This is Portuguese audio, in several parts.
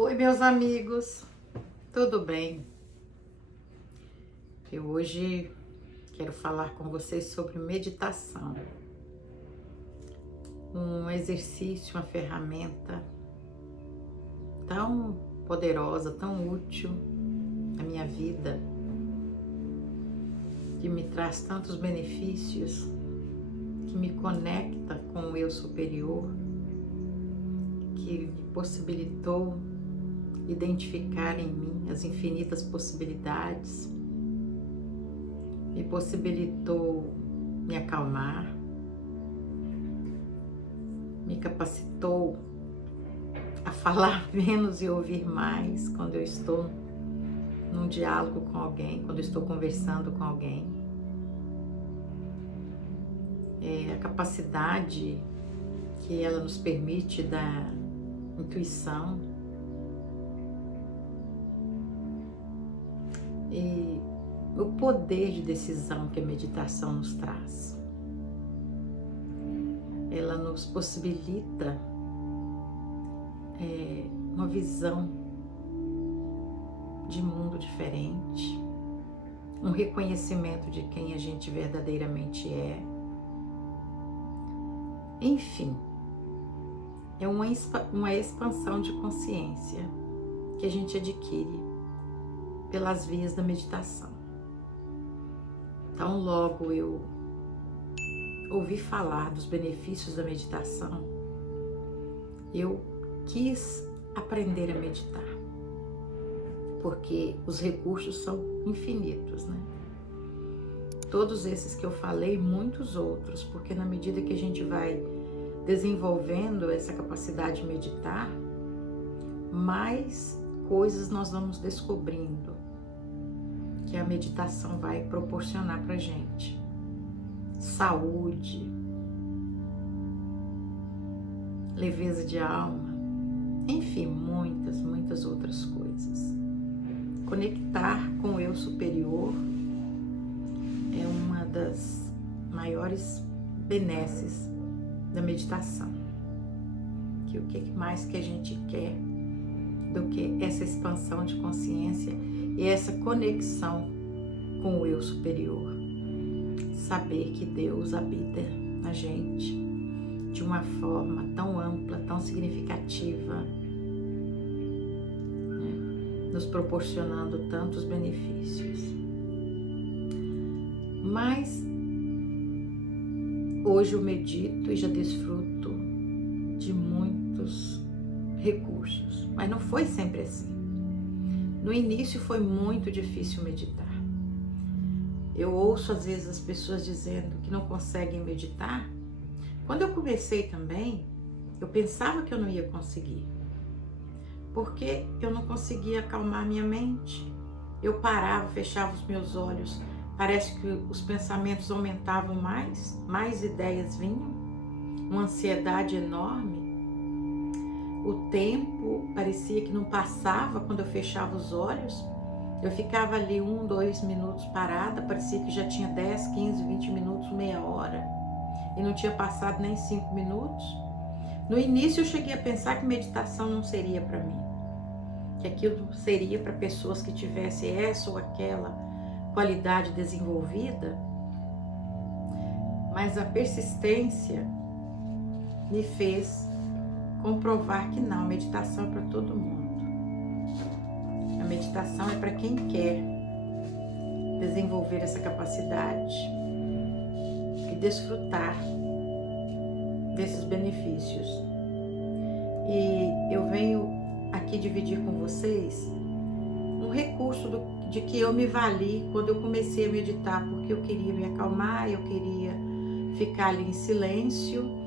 Oi, meus amigos, tudo bem? Eu hoje quero falar com vocês sobre meditação, um exercício, uma ferramenta tão poderosa, tão útil na minha vida, que me traz tantos benefícios, que me conecta com o eu superior, que me possibilitou identificar em mim as infinitas possibilidades, me possibilitou me acalmar, me capacitou a falar menos e ouvir mais quando eu estou num diálogo com alguém, quando eu estou conversando com alguém. A capacidade que ela nos permite da intuição e o poder de decisão que a meditação nos traz. Ela nos possibilita uma visão de mundo diferente, um reconhecimento de quem a gente verdadeiramente é. Enfim, é uma expansão de consciência que a gente adquire pelas vias da meditação. Então, logo eu ouvi falar dos benefícios da meditação, eu quis aprender a meditar, porque os recursos são infinitos, né? Todos esses que eu falei, muitos outros, porque na medida que a gente vai desenvolvendo essa capacidade de meditar, mais coisas nós vamos descobrindo que a meditação vai proporcionar pra gente. Saúde, leveza de alma, enfim, muitas outras coisas. Conectar com o eu superior é uma das maiores benesses da meditação. Que o que mais que a gente quer do que essa expansão de consciência e essa conexão com o eu superior. Saber que Deus habita na gente de uma forma tão ampla, tão significativa, né? Nos proporcionando tantos benefícios. Mas hoje eu medito e já desfruto de muitos recursos, mas não foi sempre assim. No início foi muito difícil meditar. Eu ouço às vezes as pessoas dizendo que não conseguem meditar. Quando eu comecei também, eu pensava que eu não ia conseguir, porque eu não conseguia acalmar minha mente. Eu parava, fechava os meus olhos, parece que os pensamentos aumentavam mais ideias vinham, uma ansiedade enorme. O tempo parecia que não passava quando eu fechava os olhos. Eu ficava ali 1, 2 minutos parada, parecia que já tinha 10, 15, 20 minutos, meia hora. E não tinha passado nem 5 minutos. No início eu cheguei a pensar que meditação não seria para mim. Que aquilo seria para pessoas que tivessem essa ou aquela qualidade desenvolvida. Mas a persistência me fez comprovar que não, a meditação é para todo mundo. A meditação é para quem quer desenvolver essa capacidade e desfrutar desses benefícios. E eu venho aqui dividir com vocês um recurso de que eu me vali quando eu comecei a meditar, porque eu queria me acalmar, eu queria ficar ali em silêncio.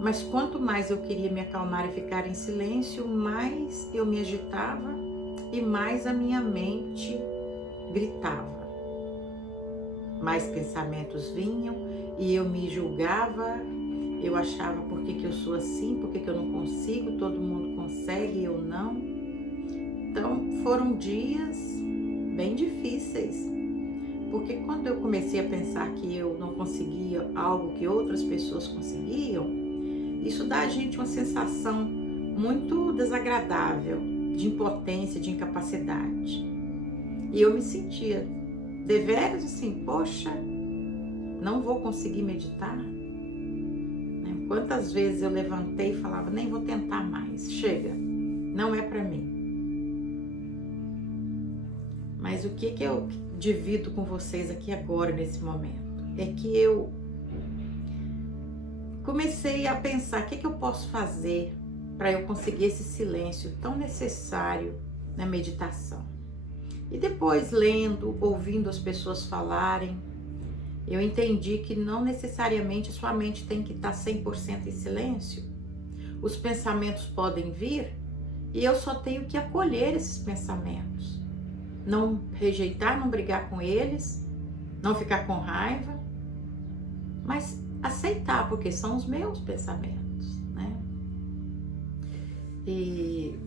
Mas quanto mais eu queria me acalmar e ficar em silêncio, mais eu me agitava e mais a minha mente gritava. Mais pensamentos vinham e eu me julgava, eu achava por que eu sou assim, por que eu não consigo, todo mundo consegue e eu não. Então foram dias bem difíceis, porque quando eu comecei a pensar que eu não conseguia algo que outras pessoas conseguiam, isso dá a gente uma sensação muito desagradável de impotência, de incapacidade. E eu me sentia deveras assim, poxa, não vou conseguir meditar. Quantas vezes eu levantei e falava, nem vou tentar mais, chega, não é para mim. Mas o que eu divido com vocês aqui agora, nesse momento, é que eu comecei a pensar, o que eu posso fazer para eu conseguir esse silêncio tão necessário na meditação. E depois, lendo, ouvindo as pessoas falarem, eu entendi que não necessariamente sua mente tem que estar 100% em silêncio. Os pensamentos podem vir e eu só tenho que acolher esses pensamentos. Não rejeitar, não brigar com eles, não ficar com raiva, mas aceitar, porque são os meus pensamentos, né? E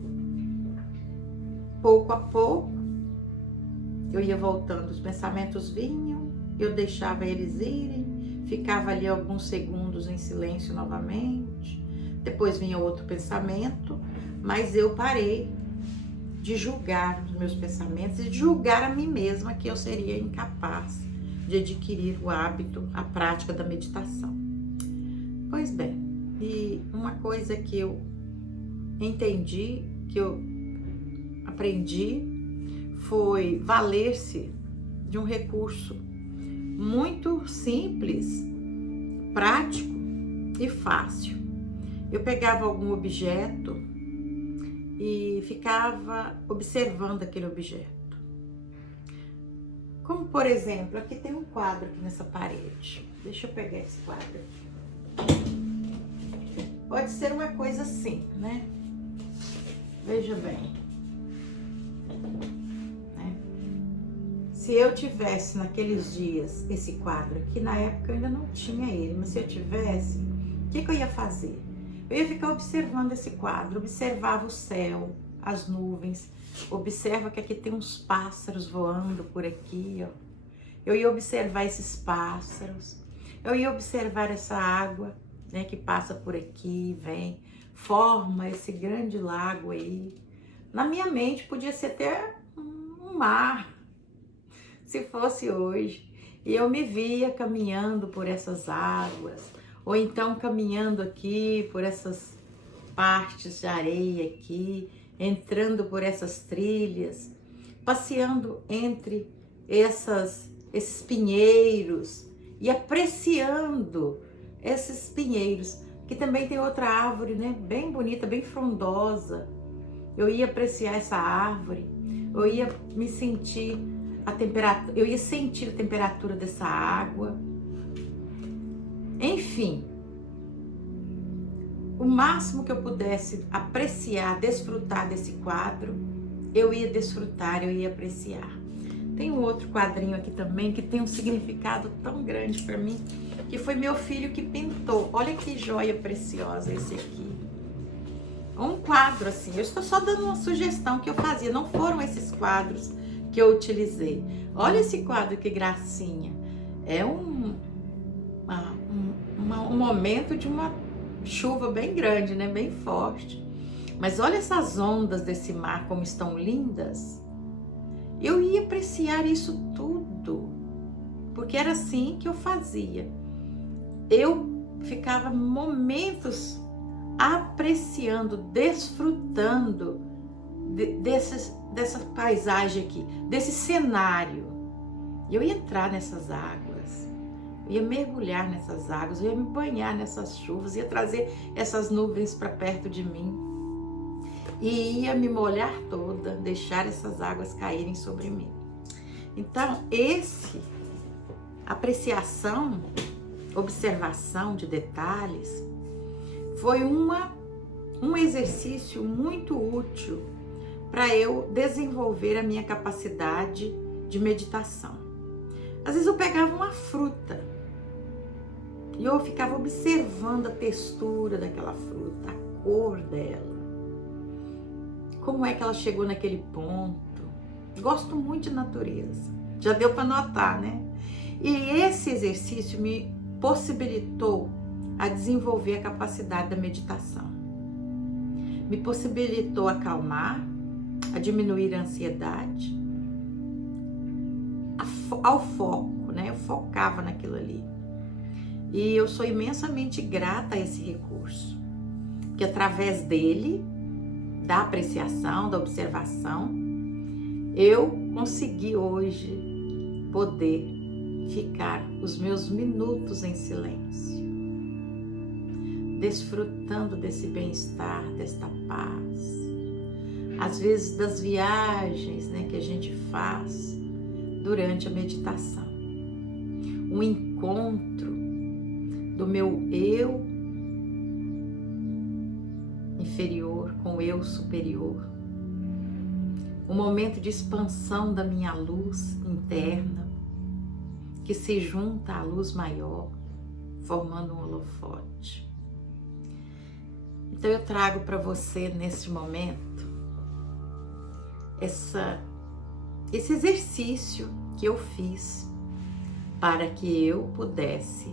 pouco a pouco eu ia voltando, os pensamentos vinham, eu deixava eles irem, ficava ali alguns segundos em silêncio novamente, depois vinha outro pensamento, mas eu parei de julgar os meus pensamentos e de julgar a mim mesma que eu seria incapaz de adquirir o hábito, a prática da meditação. Pois bem, e uma coisa que eu entendi, que eu aprendi, foi valer-se de um recurso muito simples, prático e fácil. Eu pegava algum objeto e ficava observando aquele objeto. Como, por exemplo, aqui tem um quadro aqui nessa parede. Deixa eu pegar esse quadro aqui. Pode ser uma coisa assim, né? Veja bem. Se eu tivesse naqueles dias esse quadro aqui, na época eu ainda não tinha ele, mas se eu tivesse, o que eu ia fazer? Eu ia ficar observando esse quadro, observava o céu, as nuvens, observa que aqui tem uns pássaros voando por aqui, ó. Eu ia observar esses pássaros, eu ia observar essa água, né, que passa por aqui, vem, forma esse grande lago aí. Na minha mente podia ser até um mar, se fosse hoje, e eu me via caminhando por essas águas, ou então caminhando aqui por essas partes de areia aqui, entrando por essas trilhas, passeando entre esses pinheiros e apreciando esses pinheiros, que também tem outra árvore, né, bem bonita, bem frondosa. Eu ia apreciar essa árvore, eu ia me sentir eu ia sentir a temperatura dessa água. Enfim, o máximo que eu pudesse apreciar, desfrutar desse quadro, eu ia desfrutar, eu ia apreciar. Tem um outro quadrinho aqui também que tem um significado tão grande para mim, que foi meu filho que pintou. Olha que joia preciosa esse aqui. Um quadro assim, eu estou só dando uma sugestão que eu fazia, não foram esses quadros que eu utilizei. Olha esse quadro, que gracinha. É um momento de uma chuva bem grande, né? Bem forte. Mas olha essas ondas desse mar como estão lindas. Eu ia apreciar isso tudo, porque era assim que eu fazia. Eu ficava momentos apreciando, desfrutando dessa paisagem aqui, desse cenário. Eu ia entrar nessas águas, eu ia mergulhar nessas águas, eu ia me banhar nessas chuvas, ia trazer essas nuvens para perto de mim e ia me molhar toda, deixar essas águas caírem sobre mim. Então, apreciação, observação de detalhes, foi um exercício muito útil para eu desenvolver a minha capacidade de meditação. Às vezes eu pegava uma fruta e eu ficava observando a textura daquela fruta, a cor dela, como é que ela chegou naquele ponto. Gosto muito de natureza, já deu para notar, né? E esse exercício me possibilitou a desenvolver a capacidade da meditação. Me possibilitou acalmar, a diminuir a ansiedade, ao foco, né? Eu focava naquilo ali. E eu sou imensamente grata a esse recurso, que através dele, da apreciação, da observação, eu consegui hoje poder ficar os meus minutos em silêncio, desfrutando desse bem-estar, desta paz. Às vezes das viagens, né, que a gente faz durante a meditação. Um encontro do meu eu inferior com o eu superior. Um momento de expansão da minha luz interna, que se junta à luz maior, formando um holofote. Então eu trago para você neste momento esse exercício que eu fiz para que eu pudesse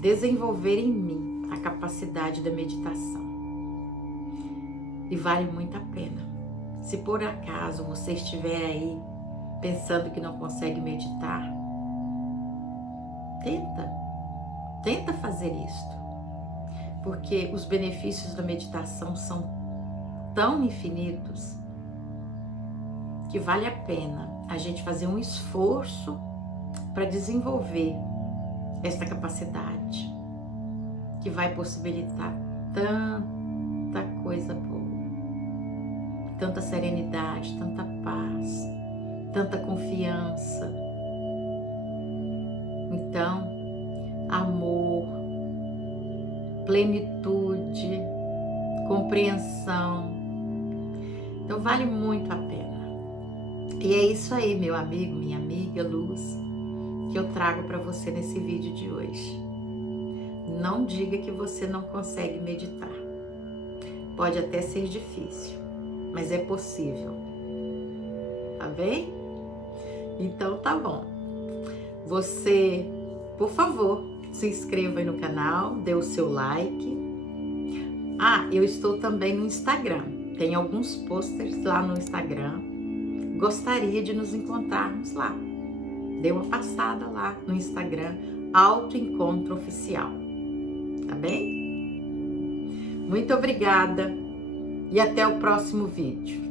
desenvolver em mim a capacidade da meditação. E vale muito a pena. Se por acaso você estiver aí pensando que não consegue meditar, tenta fazer isto, porque os benefícios da meditação são tão infinitos que vale a pena a gente fazer um esforço para desenvolver esta capacidade, que vai possibilitar tanta coisa boa, tanta serenidade, tanta paz, tanta confiança. Então, amor, plenitude, compreensão. Então vale muito a pena. E é isso aí, meu amigo, minha amiga Luz, que eu trago para você nesse vídeo de hoje. Não diga que você não consegue meditar. Pode até ser difícil, mas é possível. Tá bem? Então tá bom. Você, por favor, se inscreva aí no canal, dê o seu like. Eu estou também no Instagram. Tem alguns posters lá no Instagram. Gostaria de nos encontrarmos lá. Dê uma passada lá no Instagram, Autoencontro Oficial. Tá bem? Muito obrigada e até o próximo vídeo.